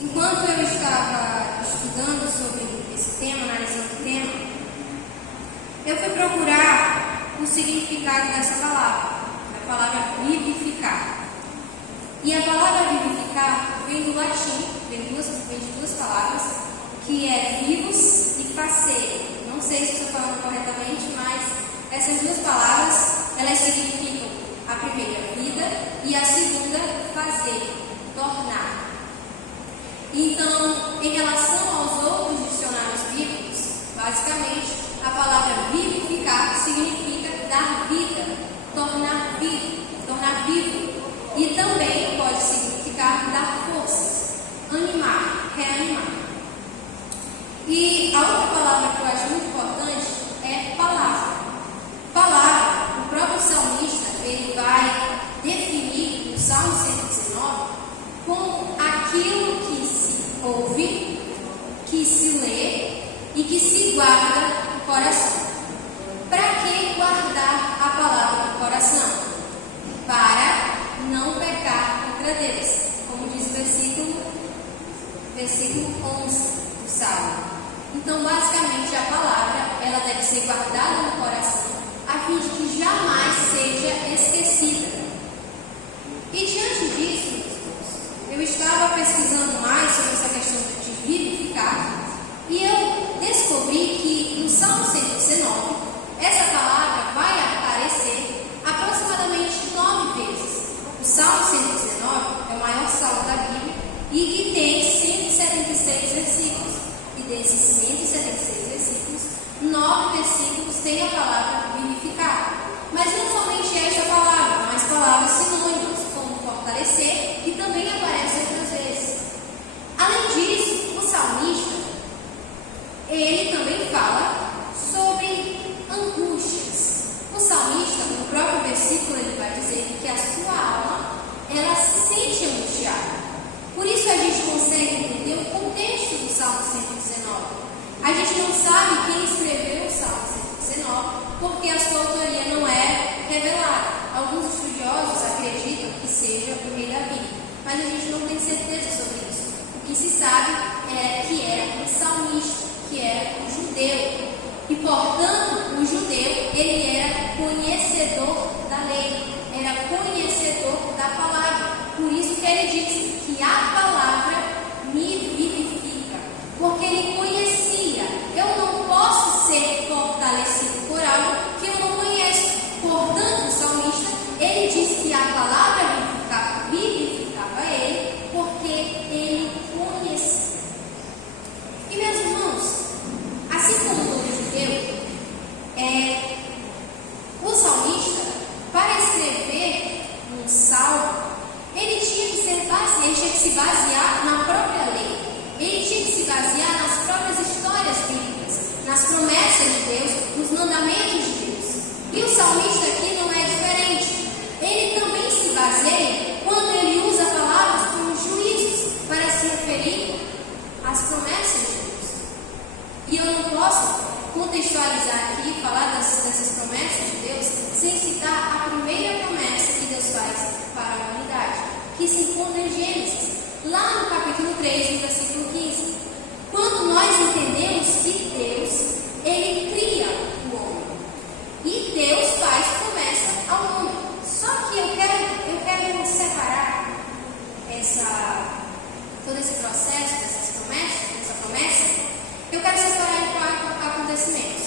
Enquanto eu estava estudando sobre esse tema, analisando o tema, eu fui procurar o significado dessa palavra, da palavra vivificar. E a palavra vivificar vem do latim, vem de duas palavras, que é vivus e facere. Não sei se estou falando corretamente, mas essas duas palavras, elas significam a primeira vida e a segunda fazer, tornar. Então, em relação aos outros dicionários bíblicos, basicamente, a palavra vivificar significa dar vida, tornar vivo. E também pode significar dar forças, animar, reanimar. E a outra palavra que eu acho muito importante é palavra. Palavra, o próprio salmista, ele vai definir no Salmo 119 como aquilo que se ouve, que se lê e que se guarda no coração. Para que guardar a palavra no coração? Para não pecar contra Deus, como diz o versículo 11 do Salmo. Então, basicamente, a palavra, ela deve ser guardada no coração, a fim de que jamais seja esquecida. E diante disso, meus irmãos, eu estava pesquisando mais sobre essa questão de vivificar, e eu descobri que no Salmo 119, essa palavra vai aparecer aproximadamente 9 vezes. O Salmo 119 é o maior salmo da Bíblia e que tem 176 versículos. E desses 176 versículos, 9 versículos têm a palavra vivificar. Mas não somente esta palavra, mas palavras sinônimas, como fortalecer, que também aparecem outras vezes. Além disso, o salmista, ele também fala sobre angústias. O salmista, no próprio versículo, ele vai dizer que a sua alma, ela se sente angustiada. Por isso a gente consegue entender o contexto do Salmo 119. A gente não sabe quem escreveu o Salmo 119, porque a sua autoria não é revelada. Alguns estudiosos acreditam que seja o rei Davi, mas a gente não tem certeza sobre isso. O que se sabe é que era um salmista, que era um judeu. E, portanto, o judeu, ele era conhecedor da lei, era conhecedor da palavra. Por isso que ele disse que a palavra me vivifica, porque ele conhecia. Eu não posso ser fortalecido por algo que eu não conheço. Portanto, o salmista, ele disse que a palavra vivificava ele, porque ele conhecia. E, meus irmãos, assim como todo judeu, o salmista, para escrever um salmo, ele tinha que se basear na própria lei. Ele tinha que se basear nas próprias histórias bíblicas, nas promessas de Deus, nos mandamentos de Deus. E o salmista aqui não é diferente. Ele também se baseia quando ele usa palavras como juízos para se referir às promessas de Deus. E eu não posso contextualizar aqui e falar dessas promessas de Deus sem citar a primeira promessa que Deus faz para a humanidade, que se encontra em Gênesis, lá no capítulo 3, no versículo 15. Quando nós entendemos que Deus, ele cria o homem, e Deus faz promessa ao homem. Só que eu quero separar todo esse processo, dessa promessa, eu quero separar em 4 acontecimentos.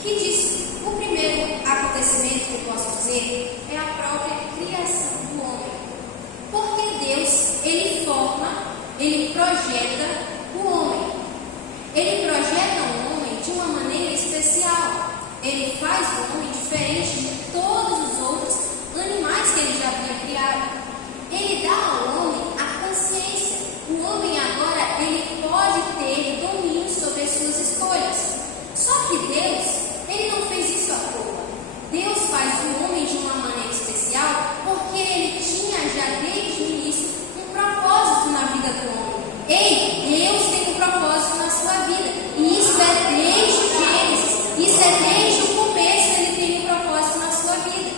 Que diz, o primeiro acontecimento que eu posso dizer é a própria criação do homem. Porque Deus, ele forma, ele projeta o homem. Ele projeta o homem de uma maneira especial. Ele faz o homem diferente de todos os outros animais que ele já havia criado. Ele dá ao homem a consciência. O homem agora, ele pode ter domínio sobre as suas escolhas. Só que Deus, ele não fez isso à toa. Deus faz o homem de uma maneira especial porque ele tinha já desde o início um propósito na vida do homem. Deus tem um propósito na sua vida. E isso é desde Gênesis. Isso é desde o começo, ele tem um propósito na sua vida.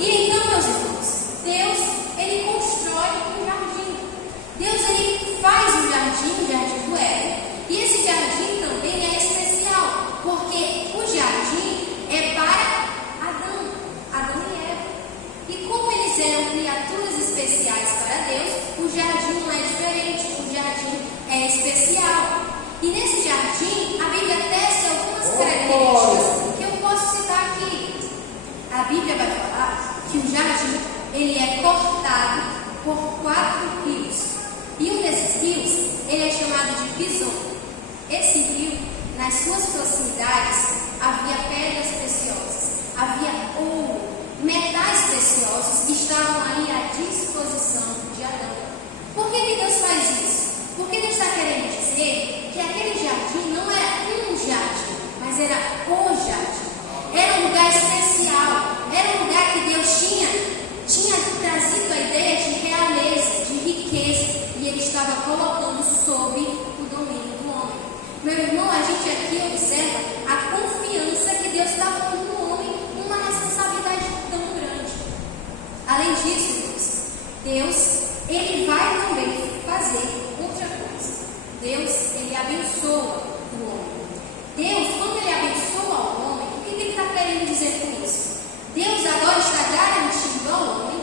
E então, meus irmãos, Deus, ele constrói Deus, o jardim não é diferente, o jardim é especial. E nesse jardim, a Bíblia testa algumas características que eu posso citar aqui. A Bíblia vai falar que o jardim, ele é cortado por 4 rios. E um desses rios, ele é chamado de Pison. Esse rio, nas suas proximidades, havia pedras preciosas, havia ouro, metais preciosos que estavam ali à disposição de Adão. Por que Deus faz isso? Porque Deus está querendo dizer que aquele jardim não era um jardim, mas era o jardim. Era um lugar especial, era um lugar que Deus tinha trazido a ideia de realeza, de riqueza, e Ele estava colocando sob o domínio do homem. Meu irmão, a gente aqui observa a confiança que Deus está dando no homem, uma responsabilidade tão grande. Além disso, Deus, Ele vai também fazer outra coisa. Deus, Ele abençoa o homem. Deus, quando Ele abençoa o homem, o que Ele está querendo dizer com isso? Deus agora está garantindo ao homem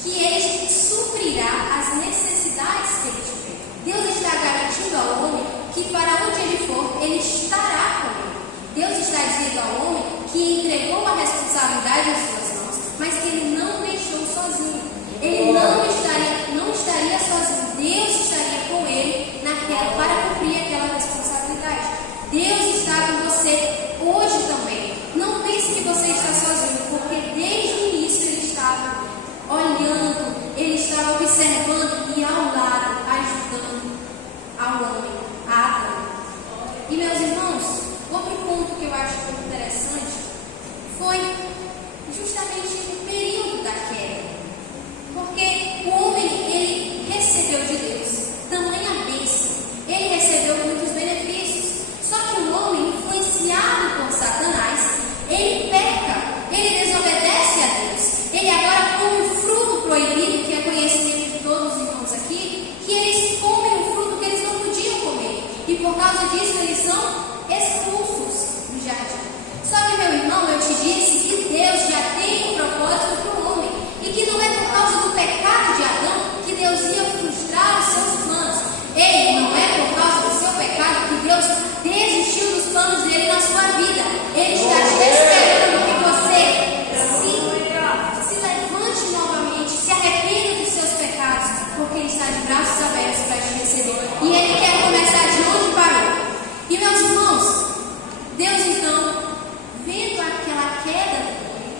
que Ele suprirá as necessidades que Ele tiver. Deus está garantindo ao homem que para onde ele for, Ele estará com ele. Deus está dizendo ao homem que entregou a responsabilidade às suas mãos, mas que Ele não deixou sozinho. Ele não estaria sozinho. Deus estaria com ele para cumprir aquela responsabilidade. Deus está com você hoje também. Não pense que você está sozinho, porque desde o início Ele estava olhando, Ele estava observando e ao lado, ajudando ao homem, a Adão. E meus irmãos, outro ponto que eu acho muito interessante foi justamente o período da queda. Porque o homem, ele recebeu de Deus tamanha bênção, ele recebeu muitos benefícios. Só que o homem, influenciado por Satanás, ele peca, ele desobedece a Deus. Ele agora come um fruto proibido, que é conhecimento de todos os irmãos aqui, que eles comem um fruto que eles não podiam comer. E por causa disso eles são expulsos do jardim. Só que, meu irmão, eu te disse que Deus já tem um propósito para o homem. E que não é por causa do pecado de Adão que Deus ia frustrar os seus planos. Ei, não é por causa do seu pecado que Deus desistiu dos planos dele na sua vida. Ele está te esperando que você se levante novamente, se arrependa dos seus pecados, porque Ele está de braços abertos para te receber. E Ele quer começar de onde parou. E meus irmãos, Deus então, vendo aquela queda do homem,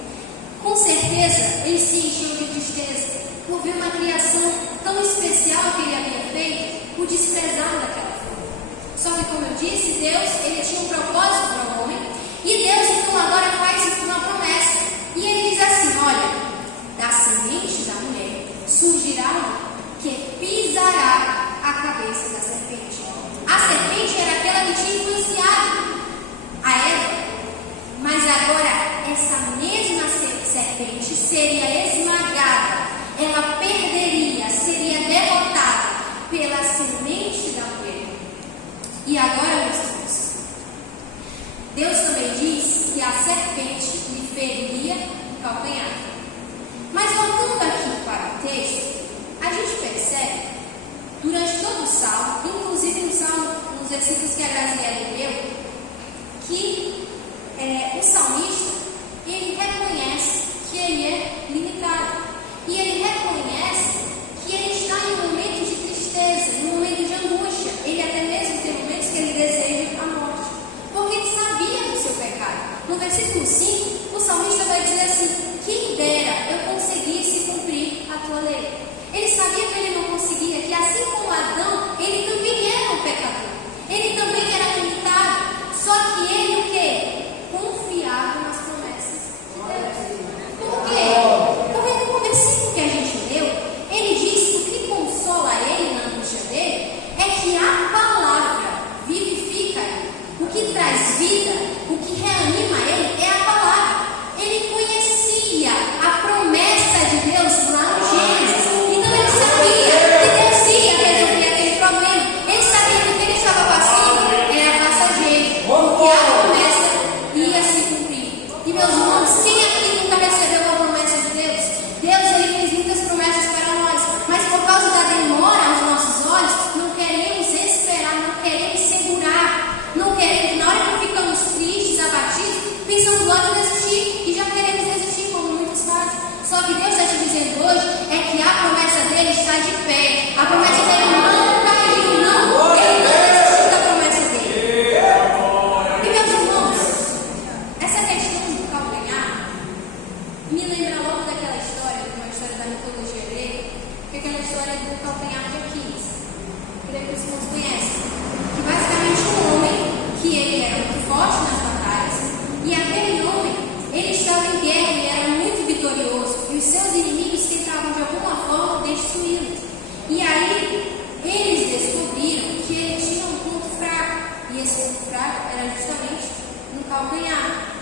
com certeza Ele se encheu de tristeza por ver uma criação tão especial que Ele havia feito, o desprezar daquela forma. Só que, como eu disse, Deus, Ele tinha um propósito para o homem, e Deus então agora faz uma promessa. E Ele diz assim: olha, da semente da mulher surgirá um que pisará a cabeça da serpente. A serpente era aquela que tinha influenciado a Eva, mas agora essa mesma serpente seria esmagada, ela perderia, seria derrotada pela semente da mulher. E agora, meus irmãos, Deus também diz que a serpente lhe feriria o calcanhar. Mas voltando aqui para o texto, a gente percebe, durante todo o salmo, inclusive no salmo, nos versículos que a Graziele leu, que o salmista, ele reconhece que ele é limitado. E ele reconhece que ele está em um momento de tristeza, em um momento de angústia. Ele até mesmo tem momentos que ele deseja a morte, porque ele sabia do seu pecado. No versículo 5, o salmista vai dizer assim: quem dera eu conseguisse cumprir a tua lei. Ele sabia que ele não conseguia, que assim como Adão, ele também era um pecador. Ele também era limitado. Só que ele o quê? Confiava nas promessas de Deus. Por quê? de pé. A promessa dele não caiu, ele não desistiu da promessa dele. E meus irmãos, essa questão do calcanhar me lembra logo daquela história, uma história da mitologia grega, que é aquela história do calcanhar de Aquiles, que depois vocês conhecem, que basicamente um homem que ele era muito forte nas batalhas, e aquele homem, ele estava em guerra e era muito vitorioso, e os seus inimigos tentavam de alguma forma destruí-lo. E aí, eles descobriram que ele tinha um ponto fraco, e esse ponto fraco era justamente no calcanhar.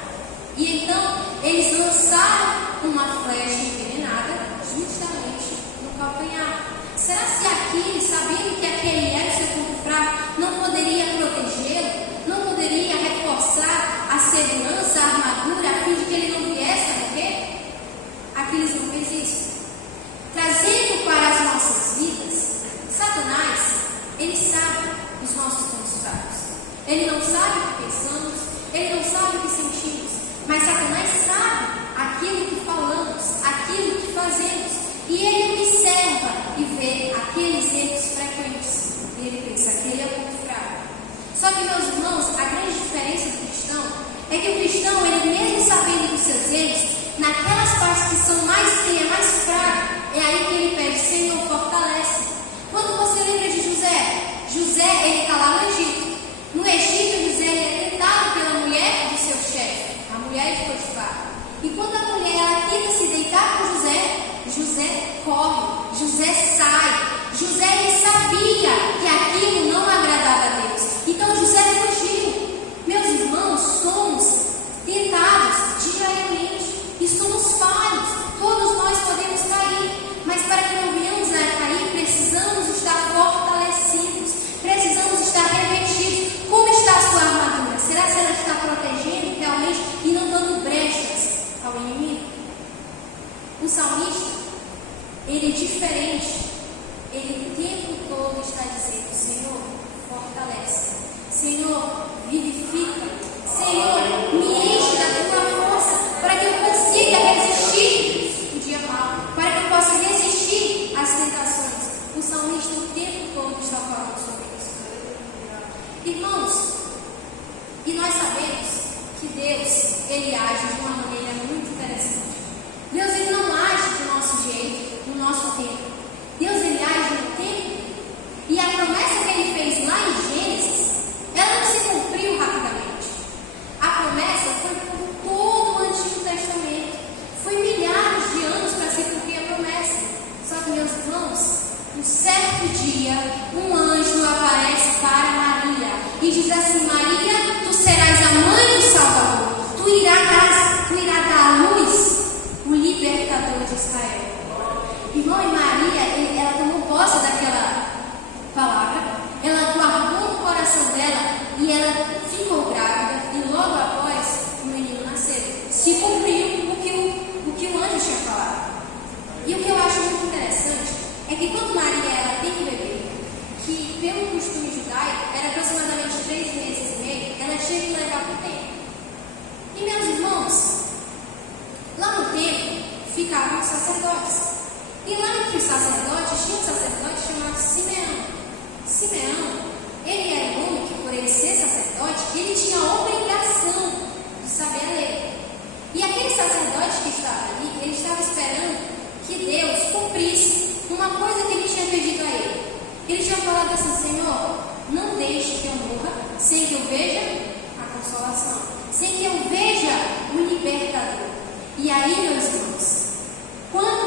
E então, eles lançaram uma flecha envenenada justamente no calcanhar. Será que Aquiles, sabendo que aquele era o seu ponto fraco, não poderia protegê-lo? Não poderia reforçar a segurança, a armadura, a fim de que ele não viesse a morrer? Aquiles não fez isso. Trazendo para as nossas vidas, Satanás, ele sabe os nossos pontos fracos. Ele não sabe o que pensamos, ele não sabe o que sentimos, mas Satanás sabe aquilo que falamos, aquilo que fazemos, e ele observa e vê aqueles erros frequentes, e ele pensa, aquele é o ponto fraco. Só que, meus irmãos, a grande diferença do cristão é que o cristão, ele mesmo sabendo dos seus erros, naquelas partes que são mais, que é mais fraco, é aí que ele pede, Senhor, fortalece. Quando você lembra de José, ele está lá no Egito. No Egito, José ele é tentado pela mulher do seu chefe, a mulher de Potifar. E quando a mulher ela tenta se deitar com José corre, José sai. José ele sabia que aquilo não agradava a Deus. Então José fugiu. Meus irmãos, somos tentados diariamente e somos falhos. Todos nós podemos cair, mas para que não venhamos a cair, precisamos estar fortalecidos, precisamos estar revestidos. Como está a sua armadura? Será que ela está protegendo realmente e não dando brechas ao inimigo? O salmista, ele é diferente. Ele o tempo todo está dizendo, Senhor, fortalece. Senhor, vivifica. Senhor, me enche da tua força para que eu consiga resistir o dia mau, para que eu possa resistir às tentações. O salmista o tempo todo está falando sobre isso. Irmãos, e nós sabemos que Deus, ele age de uma maneira muito interessante. Deus, ele não age do nosso jeito, no nosso tempo. Deus, ele age no tempo. E a promessa que ele fez lá em Gênesis, ela não se cumpriu rapidamente. A promessa foi por todo o Antigo Testamento. Foi milhares de anos para se cumprir a promessa. Só que, meus irmãos, um certo dia, um anjo aparece para Maria e diz assim, Maria, tu serás a mãe do Salvador. Tu irás dar à luz o libertador de Israel. Irmão, e Maria, ela tomou posse daquela palavra, ela guardou no coração dela e ela ficou grávida e logo após o menino nasceu. Se cumpriu o que o anjo tinha falado. E o que eu acho muito interessante é que quando Maria ela tem um bebê, que pelo costume judaico era aproximadamente 3 meses e meio, ela tinha que levar para o templo. E meus irmãos, lá no templo ficavam os sacerdotes. E lá entre os sacerdotes, tinha um sacerdote chamado Simeão. Simeão, ele era um homem que, por ele ser sacerdote, ele tinha a obrigação de saber a lei. E aquele sacerdote que estava ali, ele estava esperando que Deus cumprisse uma coisa que ele tinha pedido a ele. Ele tinha falado assim, Senhor, não deixe que eu morra sem que eu veja a consolação, sem que eu veja o libertador. E aí, meus irmãos, quando